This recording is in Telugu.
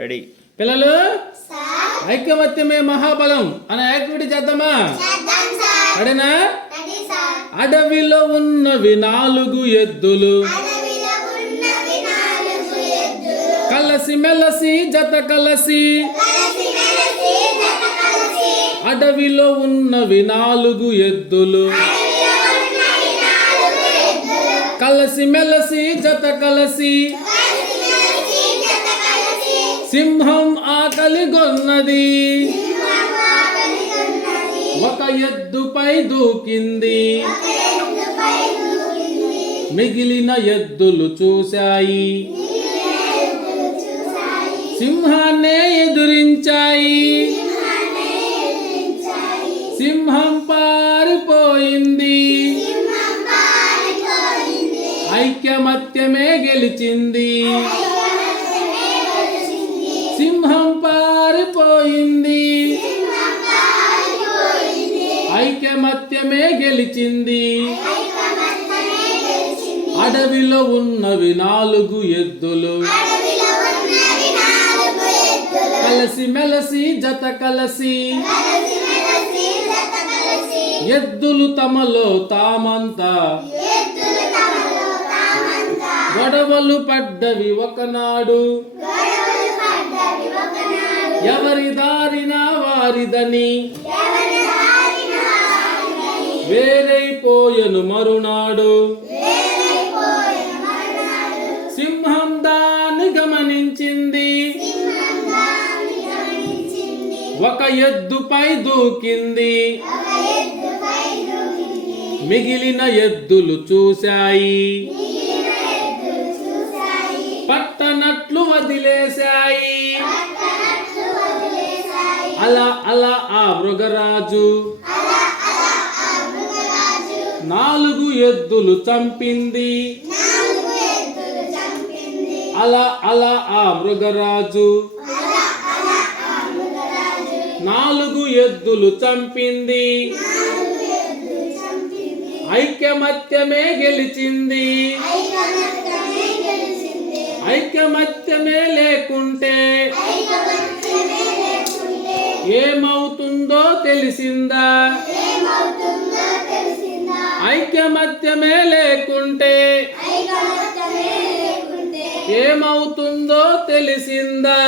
రెడీ పిల్లలు ఐకమత్యమే మహాబలం అనే యాక్టివిటీ చేద్దామా? అడేనా? అడవిలో ఉన్నవి 4 ఎద్దులు, కలసి మెలసి జత కలసి. అడవిలో ఉన్నవి 4 ఎద్దులు, కలసి మెలసి జత కలసి. సింహం ఆకలి గొన్నది, ఒక ఎద్దుపై దూకింది. మిగిలిన ఎద్దులు చూశాయి, సింహాన్నే ఎదురించాయి. సింహం పారిపోయింది, ఐకమత్యమే గెలిచింది. సింహం పారిపోయింది, ఐకమత్యమే గెలిచింది. అడవిలో ఉన్నవి 4 ఎద్దులు, కలసి మెలసి జత కలసి. ఎద్దులు తమలో తామంతా గొడవలు పడ్డవి ఒకనాడు. ఎవరి దారిన వారిదని వేరైపోయెను మరునాడు. సింహం దాన్ని గమనించింది, ఒక ఎద్దుపై దూకింది. మిగిలిన ఎద్దులు చూశాయి, పట్టనట్లు వదిలేశాయి. అలా అలా ఆ మృగరాజు 4 ఎద్దులు చంపింది. అలా అలా ఆ మృగరాజు 4 ఎద్దులు చంపింది. ఐకమత్యమే గెలిచింది. ఐకమత్యమే లేకుంటే ఏమవుతుందో తెలిసిందా? ఐకమత్యమే లేకుంటే ఏమవుతుందో తెలిసిందా?